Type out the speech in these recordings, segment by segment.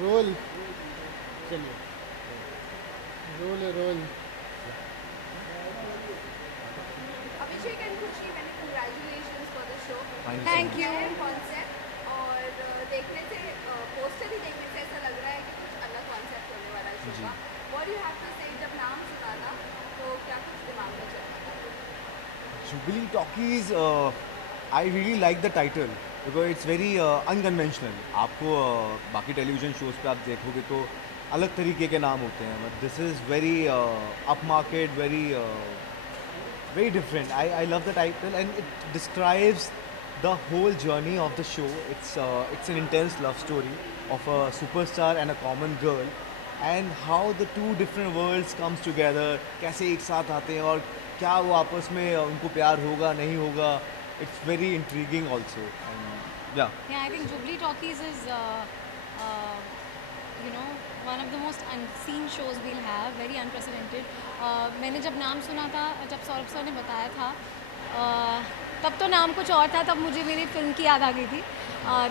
Role चलिए roll roll Abhishek and Khushi, many congratulations for the show. Thank you so Thank much. you. नया concept और देखने से poster ही देखने से ऐसा लग रहा है कि कुछ अलग कॉन्सेप्ट होने वाला है शो जी। का. What do you have to say जब नाम सुना था तो क्या कुछ दिमाग में चल रहा था? Jubilee Talkies, I really like the title because it's very unconventional. आपको बाकी टेलीविजन शोज पे आप देखोगे तो अलग तरीके के नाम होते हैं, but this is very up market, very different. I love the title and it describes the whole journey of the show. It's an intense love story of a superstar and a common girl, and how the two different worlds comes together. कैसे एक साथ आते हैं और क्या वो आपस में उनको प्यार होगा नहीं होगा. It's very intriguing also. And yeah. Yeah, I think Jubilee Talkies is, one of the most unseen shows we'll have, very unprecedented. मैंने जब नाम सुना था, जब सौरभ सर ने बताया था, तब तो नाम कुछ और था, तब मुझे मेरी फिल्म की याद आ गई थी.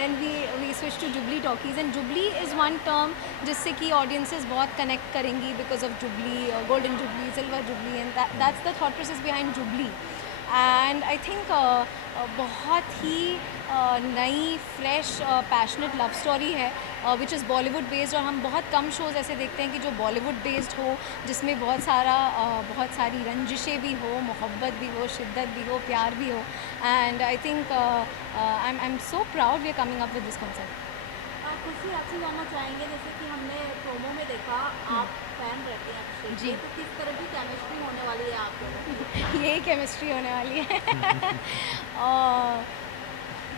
Then we switched to Jubilee Talkies, and Jubilee is one term जिससे कि audiences बहुत connect करेंगी because of Jubilee, Golden Jubilee, Silver Jubilee, and that's the thought process behind Jubilee. And I think बहुत ही नई फ्रेश पैशनेट लव स्टोरी है which is Bollywood based. और हम बहुत कम शोज़ ऐसे देखते हैं कि जो बॉलीवुड बेस्ड हो, जिसमें बहुत सारी रंजिशें भी हो, मोहब्बत भी हो, शिद्दत भी हो, प्यार भी हो. And I think I am so proud we are coming up with this concept. खुशी आपसे जानना चाहेंगे, जैसे कि हमने प्रोमो में देखा आप फैन रहते हैं अभिषेक जी. जी, तो किस तरह की केमिस्ट्री होने वाली है आप दोनों? यही केमिस्ट्री होने वाली है.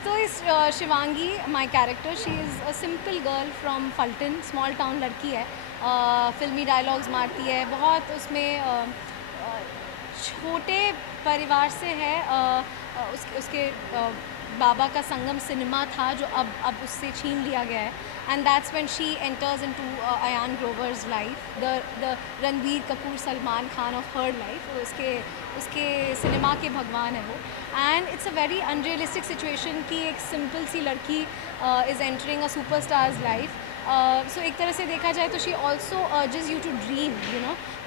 तो इस Shivangi my character, she is a simple girl from Phaltan, small town लड़की है. फिल्मी डायलॉग्स मारती है बहुत, उसमें छोटे परिवार से है. उसके बाबा का संगम सिनेमा था जो अब उससे छीन लिया गया है. And that's when she enters into Ayaan Grover's life, the Ranbir Kapoor Salman Khan of her life. उसके सिनेमा के भगवान है वो. And it's a very unrealistic situation कि एक सिंपल सी लड़की is entering a superstar's life. So एक तरह से देखा जाए तो she also urges you to dream,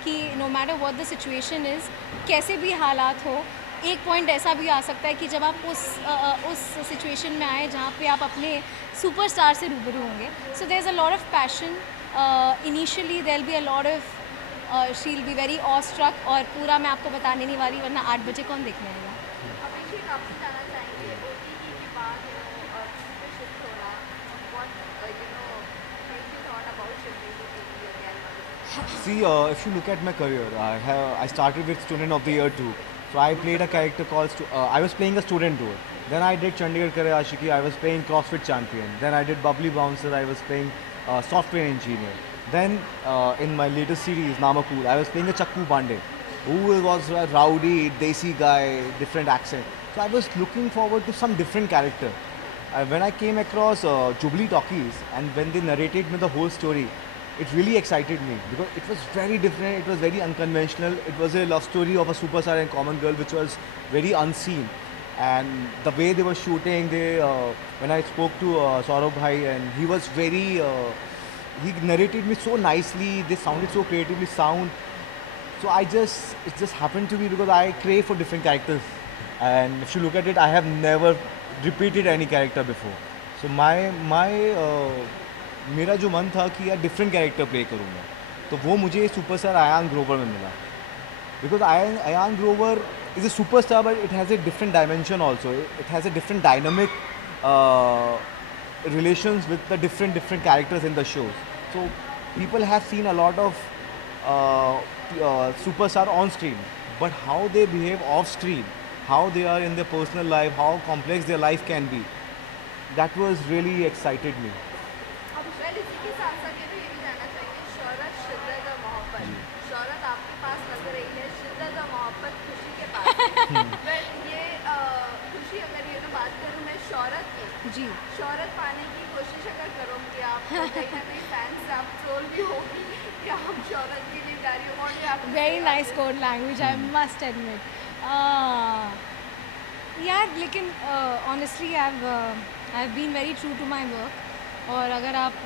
कि no matter what the situation is, कैसे भी हालात हो, एक पॉइंट ऐसा भी आ सकता है कि जब आप उस सिचुएशन में आए जहाँ पे आप अपने सुपरस्टार से रूबरू होंगे. So there is a lot of passion. Initially there will be a lot of she will be very awestruck, और पूरा मैं आपको बताने नहीं वाली वरना 8 बजे कौन देखने आएगा. अभिषेक, आपसे जानना चाहेंगे OTT के बाद पे शिफ्ट हो रहा, what make you thought about shifting to TV again? See, if you look at my career, I started with Student of the Year 2. So I played a character called, I was playing a student role. Then I did Chandigarh Kare Ashiki, I was playing CrossFit champion. Then I did Bubbly Bouncer, I was playing software engineer. Then in my latest series, Namakul, I was playing a Chakku Pandey, who was a rowdy, desi guy, different accent. So I was looking forward to some different character. When I came across Jubilee Talkies, and when they narrated me the whole story, it really excited me because it was very different, it was very unconventional. It was a love story of a superstar and common girl which was very unseen. And the way they were shooting, when I spoke to Saurabh bhai, and he was very, he narrated me so nicely, they sounded so creatively sound. So it just happened to me because I crave for different characters. And if you look at it, I have never repeated any character before. So मेरा जो मन था कि यार different character play करूँगा, तो वो मुझे सुपरस्टार अयान ग्रोवर में मिला. Because Ayaan Grover is a superstar, but it has a different dimension also. It has a different dynamic relations with the different characters in the shows. So people have seen a lot of superstar on screen, but how they behave off screen, how they are in their personal life, how complex their life can be, that was really excited me. Well, इसी के साथ साथ ये भी जानना चाहिए, शोहरत, शिद्दत और मोहब्बत. शोहरत आपके पास नजर रही है, शिद्दत और मोहब्बत खुशी के पास. वेल, ये खुशी, अगर बात करूँ मैं शोहरत की, जी. शोहरत पाने की कोशिश अगर करोगे आप, तो कहीं ना कहीं फैंस से आप ट्रोल भी होगी कि आप शोहरत के लिए जा रही हो. very nice code language, I must admit. यार लेकिन honestly I've been very true to my work. और अगर आप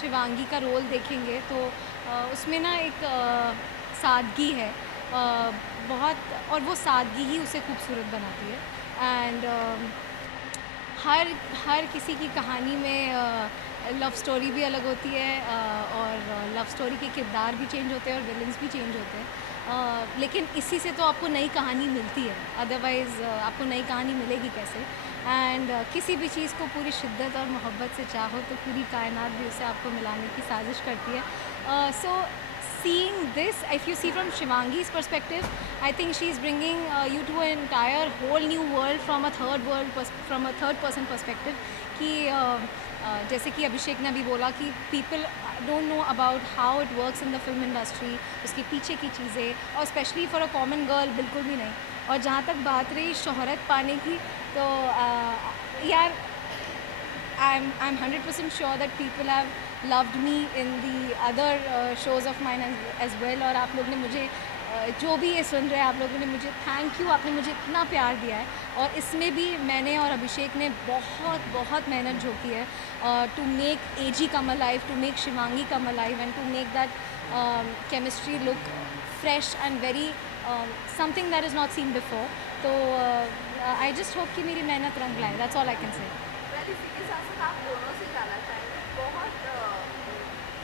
शिवांगी का रोल देखेंगे तो उसमें ना एक सादगी है, बहुत, और वो सादगी ही उसे खूबसूरत बनाती है. एंड हर किसी की कहानी में लव स्टोरी भी अलग होती है, और लव स्टोरी के किरदार भी चेंज होते हैं और विलन्स भी चेंज होते हैं. लेकिन इसी से तो आपको नई कहानी मिलती है, अदरवाइज़ आपको नई कहानी मिलेगी कैसे. एंड किसी भी चीज़ को पूरी शिद्दत और मोहब्बत से चाहो तो पूरी कायनात भी उसे आपको मिलाने की साजिश करती है. सो seeing this, if you see from Shivangi's perspective, I think she's bringing you to an entire whole new world from a third person perspective. कि जैसे कि अभिषेक ने अभी बोला कि people don't know about how it works in the film industry, उसके पीछे की चीज़ें, और especially for a common girl बिल्कुल भी नहीं. और जहाँ तक बात रही शोहरत पाने की, तो यार I'm 100% sure that people have loved me in the other shows of mine as well. और आप लोग ने मुझे जो भी ये सुन रहे हैं, आप लोगों ने मुझे थैंक यू, आपने मुझे इतना प्यार दिया है. और इसमें भी मैंने और अभिषेक ने बहुत बहुत मेहनत झोंकी है to make AG come alive, to make Shivangi come alive, and to make that chemistry look fresh and very something that is not seen before. तो आई जस्ट होप कि मेरी मेहनत रंग लाए. That's all I can say. इसी के साथ साथ आप दोनों से जानना चाहेंगे, बहुत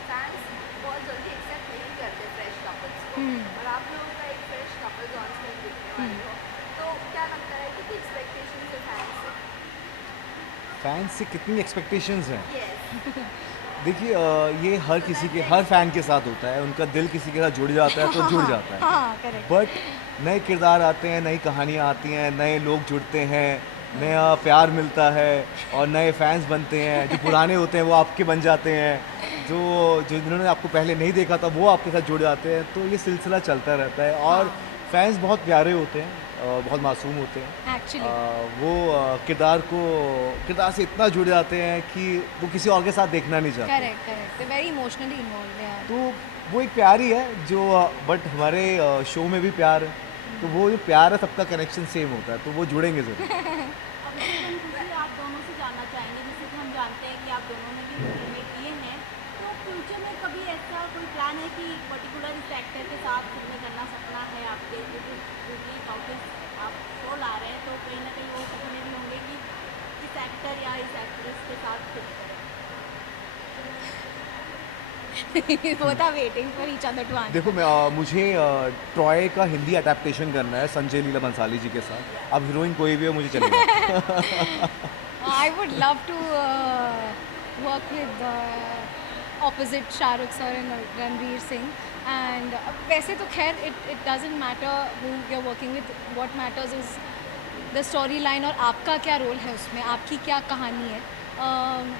फैंस बहुत जल्दी एक्सेप्ट नहीं करते फ्रेश कपल्स को, और आप लोगों का एक फ्रेश कपल्स ऑन स्क्रीन दिखने वाले हो, तो क्या लगता है कि एक्सपेक्टेशन है फैंस से कितनी एक्सपेक्टेशंस हैं? Yes. देखिए ये हर किसी के, हर फैन के साथ होता है. उनका दिल किसी के साथ जुड़ जाता है तो जुड़ जाता है. हाँ करेक्ट. बट नए किरदार आते हैं, नई कहानियाँ आती हैं, नए लोग जुड़ते हैं, नया प्यार मिलता है, और नए फैंस बनते हैं. जो पुराने होते हैं वो आपके बन जाते हैं, जो जिन्होंने आपको पहले नहीं देखा था वो आपके साथ जुड़ जाते हैं. तो ये सिलसिला चलता रहता है. और फैंस बहुत प्यारे होते हैं, बहुत मासूम होते हैं. एक्चुअली वो किरदार से इतना जुड़ जाते हैं कि वो किसी और के साथ देखना नहीं चाहते. Correct correct. They very emotionally involve यार. तो वो एक प्यार ही है जो, बट हमारे शो में भी प्यार है. तो वो जो प्यार है सबका कनेक्शन सेम होता है, तो वो जुड़ेंगे ज़रूर. खुशी, आप दोनों से जानना चाहेंगे, जैसे कि हम जानते हैं कि आप दोनों ने भी फिल्में किए हैं, तो फ्यूचर में कभी ऐसा कोई प्लान है कि पर्टिकुलर इस एक्टर के साथ फिल्में करना सपना है आपके? जो जुबली टॉकीज आप शो ला रहे हैं, तो कहीं ना कहीं वो सपने भी होंगे कि इस एक्टर या इस एक्ट्रेस के साथ फिल्म करें. वो था waiting for each other to answer. देखो मुझे ट्रॉय का हिंदी अडेप्टेशन करना है संजय लीला बंसाली जी के साथ. अब हीरोइन कोई भी हो मुझे चलेगा. I would love to work with opposite Shahrukh sir and Ranveer Singh. And वैसे तो खैर it doesn't matter who you're working with. What matters is the storyline और आपका क्या रोल है उसमें, आपकी क्या कहानी है.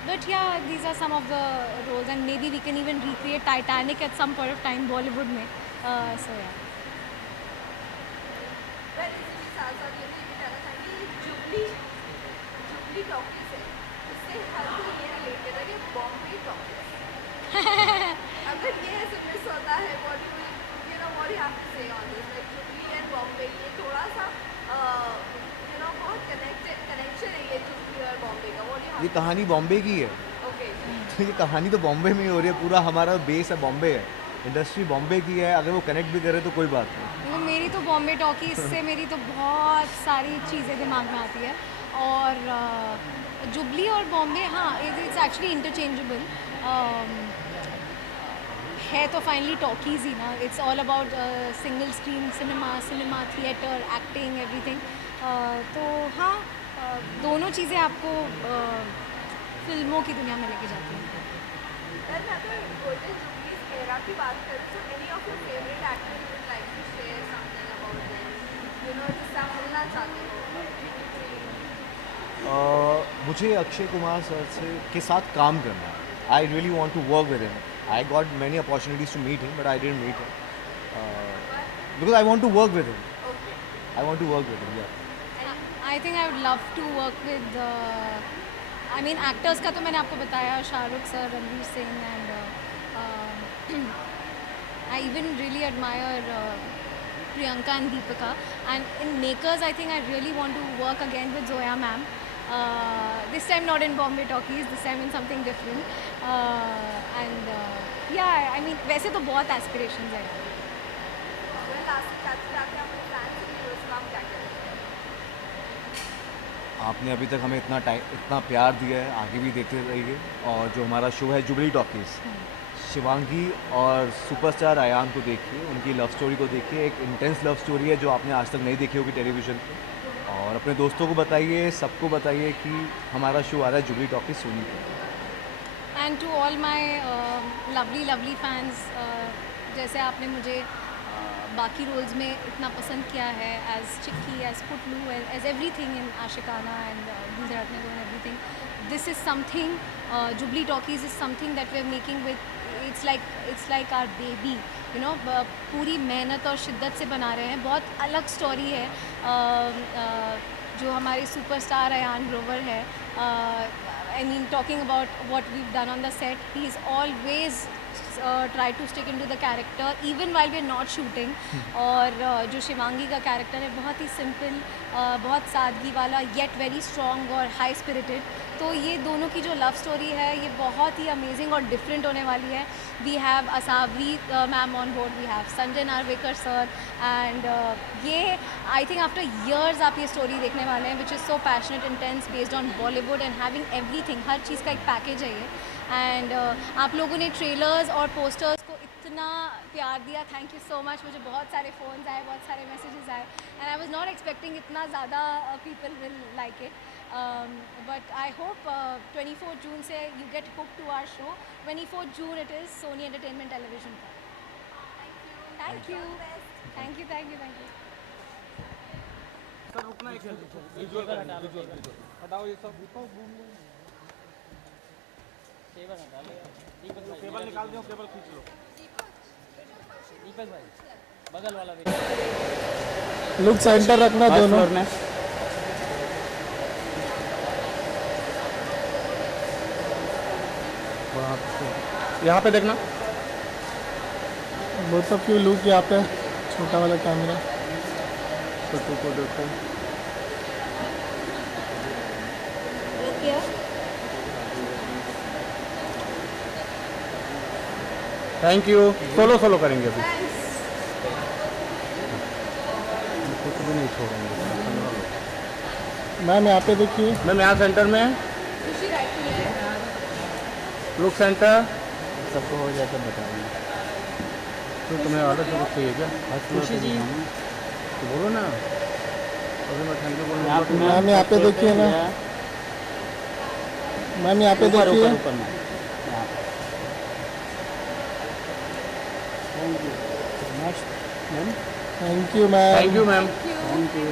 But yeah, these are some of the roles, and maybe we can even recreate Titanic at some point of time Bollywood में. So yeah. Well, इसी के साथ साथ ये भी कहना चाहेंगे, ये जुबली टॉकीज है, उससे हर कोई ये रिलेटेड है कि बॉम्बे टॉकीज. अगर ये ऐसे मिस होता है Bollywood, you know what you have to say on this, like jubilee and Bombay, ये थोड़ा सा बहुत कनेक्शन है ये जुबली और बॉम्बे का. What do you have ये कहानी बॉम्बे की है. Okay. तो ये कहानी तो बॉम्बे में ही हो रही है. पूरा हमारा बेस है बॉम्बे है, इंडस्ट्री बॉम्बे की है. अगर वो कनेक्ट भी करे तो कोई बात नहीं. देखो मेरी तो बॉम्बे टॉकीज से मेरी तो बहुत सारी चीज़ें दिमाग में आती है. और जुबली और बॉम्बे, हाँ इट्स एक्चुअली इंटरचेंजेबल है. तो फाइनली टॉकीज़ ही ना, it's all about single screen cinema theatre, acting, everything. तो हाँ दोनों चीज़ें आपको फिल्मों की दुनिया में लेके जाती हैं. Then अगर गोल्डन जुबलीज एरा की बात करें, तो any of your favorite actors you would like to share something about them, जिससे आप मिलना चाहते हो? मुझे अक्षय कुमार सर के साथ काम करना है. I really want to work with him. I got many opportunities to meet him, but I didn't meet him because I want to work with him. Okay. I want to work with him. I think I would love to work with, I mean actors का तो मैंने आपको बताया, Shahrukh sir, Ranveer Singh, and I even really admire Priyanka and Deepika. And in makers, I think I really want to work again with Zoya ma'am. This time not in Bombay Talkies, this time in something different. Yeah, I mean, वैसे तो बहुत aspirations हैं. अगर last में आके अपने fans और heroes को आप क्या करेंगे? आपने अभी तक हमें इतना प्यार दिया है, आगे भी देते रहिए। और जो हमारा शो है जुबली टॉकीज़, शिवांगी और सुपरस्टार अयान को देखिए, उनकी लव स्टोरी को देखिए। एक इंटेंस लव स्टोरी है जो आपने आज तक नहीं देखी होगी टेलीविज़न पे। और अपने दोस्तों को बताइए, सबको बताइए कि हमारा शो आ रहा है जुबली टॉकीज़ सोनी पे। And to all my lovely fans, जैसे आपने मुझे बाकी रोल्स में इतना पसंद किया है, as Chikki, as Putlu, as everything in Aashiqana and geyser अपने and everything, this is something, Jubilee Talkies is something that we are making with, it's like our baby, you know. पूरी मेहनत और शिद्दत से बना रहे हैं, बहुत अलग स्टोरी है। जो हमारे सुपरस्टार अयान ग्रोवर है, I mean, talking about what we've done on the set, he's always tried to stick into the character even while we're not shooting. और जो शिवांगी का कैरेक्टर है बहुत ही सिंपल, बहुत सादगी वाला, yet very strong और high spirited. तो ये दोनों की जो लव स्टोरी है ये बहुत ही अमेजिंग और डिफरेंट होने वाली है। We have Asavari ma'am on board, we have Sanjay Narvekar sir, and ये आई थिंक आफ्टर ईयर्स आप ये स्टोरी देखने वाले हैं, which is so passionate, intense, based on Bollywood and having everything, हर चीज़ का एक पैकेज है ये। एंड आप लोगों ने ट्रेलर्स और पोस्टर्स को इतना प्यार दिया, थैंक यू सो मच। मुझे बहुत सारे फ़ोन्स आए, बहुत सारे मैसेजेस आए, and I was not expecting इतना ज़्यादा people will like it, but I hope 24 June से you get hook to our show. 24 June it is Sony Entertainment Television पर। Thank you. सर रुकना एक विजुअल हटाओ ये सब, केबल निकाल दो, केबल खींच लो। दीपक भाई बगल वाला भी लुक सेंटर रखना दोनों। यहाँ पे देखना, बोथ ऑफ यू लुक यहाँ पे, छोटा वाला कैमरा। छोटू को देखो। Thank you. सोलो करेंगे अभी, कुछ भी नहीं छोड़ेंगे। मैम यहाँ पे देखिए, मैम यहाँ सेंटर में लुक सेंटर, सबको हो जाए तो बताइए। तो तुम्हें ऑर्डर सब चाहिए क्या? खुशी जी तो बोलो ना, अभी मैं थैंक यू बोलूँ। मैम यहाँ पे देखिए ना, मैम यहाँ पे देखिए। Thank you ma'am. Thank you ma'am.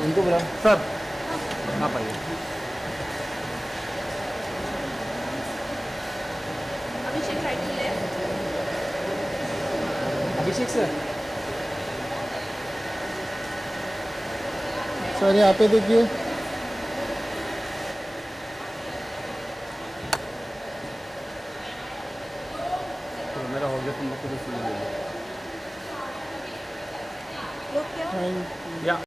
उनको बुलाओ सब हाँ पाइए। Abhishek right to left. Abhishek sir, sir यहाँ पे देखिए। तो मेरा हो गया, तुम लोग को भी सुन लीजिए। थैंक या